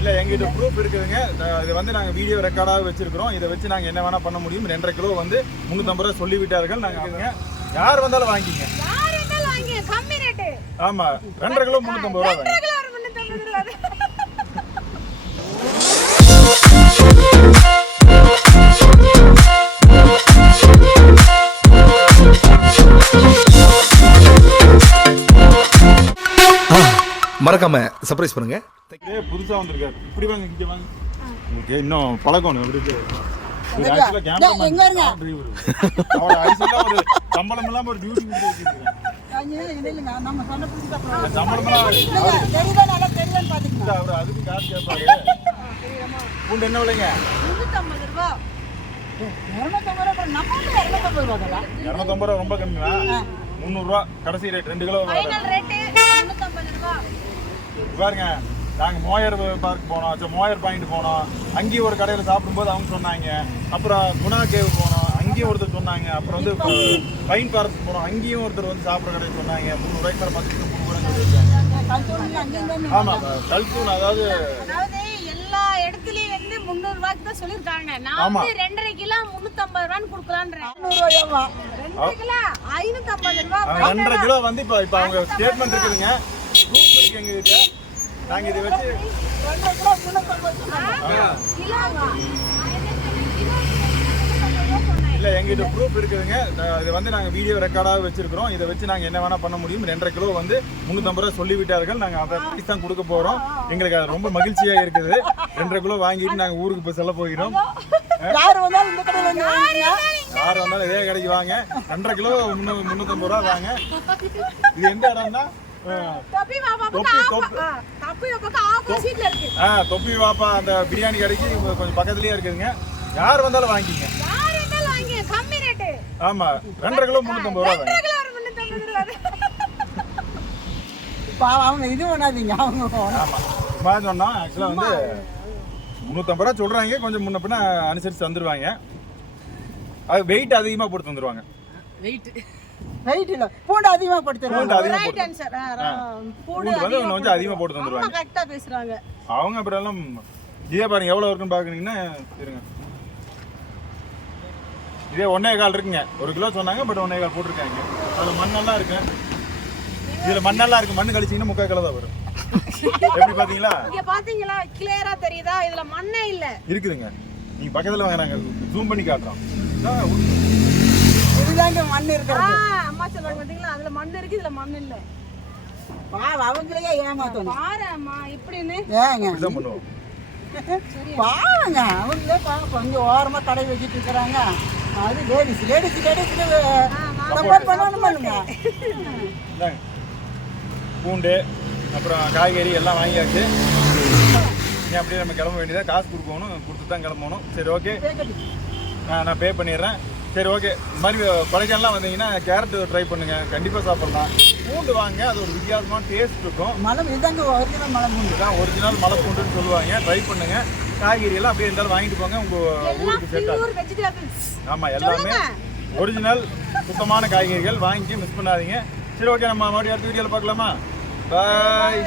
இல்ல எங்கிட்ட ப்ரூஃப் இருக்குதுங்க. இது வந்து நாங்க வீடியோ ரெக்கார்டாக வச்சிருக்கிறோம். இதை வச்சு நாங்க என்ன வேணா பண்ண முடியும். ரெண்டரை கிலோ வந்து முந்நூற்றம்பது ரூபா சொல்லி விட்டார்கள் நாங்க இருக்குதுங்க யார் வந்தாலும் வாங்கிங்க. யார் இருந்தாலும் வாங்கி கம்மி ரேட்டு ஆமா. ரெண்டரை கிலோ முந்நூற்றம்பது ரூபா மறக்காம சர்ப்ரைஸ் பண்ணுங்க. இதே புதுசா வந்திருக்காரு. இப்படி வாங்க இங்க வாங்க. உங்களுக்கு இன்னும் actually ஒரு சம்பளம் இல்லாம ஒரு டியூட்டி அதுக்கு காசு கேட்பாரு பூண்டு என்ன விலைங்க? முன்னூத்தம்பது ரூபா. இரநூத்தம்பது ரூபா ரொம்ப கம்மியா முந்நூறுரூவா கடைசி ரேட் ரெண்டு கிலோ பாருங்க. நாங்க மோயர் பார்க் போனோம் சரி, மோயர் பாயிண்ட் போனோம். அங்கேயும் ஒரு கடையில் சாப்பிடும்போது அவங்க சொன்னாங்க. அப்புறம் குணா கேவ் போனோம். அங்கேயும் ஒருத்தர் சொன்னாங்க. அப்புறம் வந்து பைன் பார்க் போனோம். அங்கேயும் ஒருத்தர் வந்து சாப்பிட்ற கடை சொன்னாங்க. முந்நூறுவாய்க்கு மேலே பத்து கிலோ மூணு கூட சொல்லியிருக்காங்க கல்ச்சூரில் அங்கேயும் ஆமா கல்சூன் அதாவது எல்லா இடத்துலயும் வந்து முந்நூறு ரூபாய்க்கு தான் சொல்லிருக்காங்க நான். வந்து ரெண்டரை கிலோ முன்னூத்தம்பது ரூபான்னு கொடுக்கலான்றேன். ரெண்டரை கிலோ ஐநூத்தம்பது ரூபா அவங்க ரெண்டரை கிலோ வந்து இப்போ இப்போ அவங்க ஸ்டேட்மெண்ட் இருக்குதுங்க. ப்ரூஃப் இருக்கு எங்ககிட்ட. நாங்க இதை வச்சு இல்ல எங்கிட்ட ப்ரூஃப் இருக்குதுங்க. இது வந்து நாங்க வீடியோ ரெக்கார்டாக வச்சிருக்கிறோம். இதை வச்சு நாங்க என்ன வேணா பண்ண முடியும்? ரெண்டரை கிலோ வந்து முந்நூற்றம்பது ரூபா சொல்லி விட்டார்கள் நாங்க அதை பீஸ் தான் கொடுக்க போறோம். எங்களுக்கு அது ரொம்ப மகிழ்ச்சியா இருக்குது. ரெண்டரை கிலோ வாங்கிட்டு நாங்க ஊருக்கு போய் செல்ல போகிறோம். யார் வந்தாலும் இந்த கடையில் வந்து வாங்கிங்க. யார் வந்தாலும் இதே கடைக்கு வாங்க. ரெண்டரை கிலோ முன்னூ முந்நூற்றம்பது ரூபா வாங்க. இது எந்த இடம்னா தொப்பி பாப்பா தொப்பி, தொப்பி. தொப்பி பாப்பா ஆப்போசிட்ல இருக்கு ஆ தொப்பி வாப்பா அந்த பிரியாணி கடைக்கு கொஞ்சம் பக்கத்துலயே இருக்குதுங்க யார் வந்தாலும் வாங்கிங்க யார் இருந்தாலும் வாங்கி கம்மி ரேட்டு ஆமா ரெண்டரை கிலோ முன்னூத்தம்பது ரூபா பாவம் அவங்க இது பண்ணாதீங்க அவங்க ஆமா சும்மா சொன்னோம் ஆக்சுவலாக வந்து முந்நூற்றம்பது ரூபா சொல்கிறாங்க கொஞ்சம் முன்ன பின்ன அனுசரித்து தந்துடுவாங்க அது வெயிட் அதிகமாக போட்டு தந்துடுவாங்க வெயிட் இல்லை. பூண்டு அதிகமாக படுத்துருவாங்க பூண்டு அதிகமாக போட்டு ஆன்சர் பூண்டு வந்து கொஞ்சம் அதிகமாக போட்டு தந்துடுவாங்க கரெக்டா பேசுறாங்க. அவங்க அப்புறம் எல்லாம் இதே பாருங்க எவ்வளோ இருக்குன்னு பார்க்குறீங்கன்னா இருங்க. இதே ஒன்னே கால் இருக்குங்க. ஒரு கிலோ சொன்னாங்க பட் ஒன்னே கால் போட்டிருக்காங்க. அதில் மண்ணெல்லாம் இருக்கு. இதில் மண்ணெல்லாம் இருக்கு. மண்ணு கழிச்சிங்கன்னா முக்கால் கிலோ தான் வரும். எப்படி பார்த்தீங்களா இங்க பாத்தீங்களா? கிளியரா தெரியுதா? இதுல மண்ணே இல்ல. இருக்குதுங்க. நீங்கள் பக்கத்தில் வாங்க நாங்கள் ஜூம் பண்ணி காட்டுறோம். இதுதாங்க மண் ஆ, இருக்கிறது அம்மா சொல்றாங்க பாத்தீங்களா? அதுல மண் இருக்கு இதுல மண் இல்ல. பாவம் அவங்களையே ஏமாத்தணும். பாரு அம்மா இப்படின்னு ஏங்க. பாவங்க அவங்களே பாவம் கொஞ்சம் ஓரமாக கடை வச்சுட்டு இருக்கிறாங்க. அது லேடிஸ் லேடிஸ் இந்தாங்க. பூண்டு அப்புறம் காய்கறி எல்லாம் வாங்கியாச்சு. நீ அப்படியே நம்ம கிளம்ப வேண்டியதா? காசு கொடுக்கணும் கொடுத்து தான் கிளம்பணும். சரி ஓகே நான் பே பண்ணிடுறேன். சரி ஓகே இந்த மாதிரி கொடைக்கானலாம் வந்தீங்கன்னா கேரட் ட்ரை பண்ணுங்க. கண்டிப்பாக சாப்பிடலாம். பூண்டு வாங்க. அது ஒரு வித்தியாசமான டேஸ்ட் இருக்கும். மலம் இதுதாங்க ஒரிஜினல் மலம் உண்டு இதுதான் ஒரிஜினல் மலை பூண்டுன்னு சொல்லுவாங்க. ட்ரை பண்ணுங்க. காய்கறி எல்லாம் அப்படியே இருந்தாலும் வாங்கிட்டு போங்க. உங்க ஊருக்கு செட் ஆகும். பியூர் வெஜிடபிள்ஸ் ஆமா எல்லாமே ஒரிஜினல் சுத்தமான காய்கறிகள். வாங்கி மிஸ் பண்ணாதீங்க. சரி ஓகே நம்ம மறுபடியும் அடுத்த வீடியோவில் பார்க்கலாமா? பாய்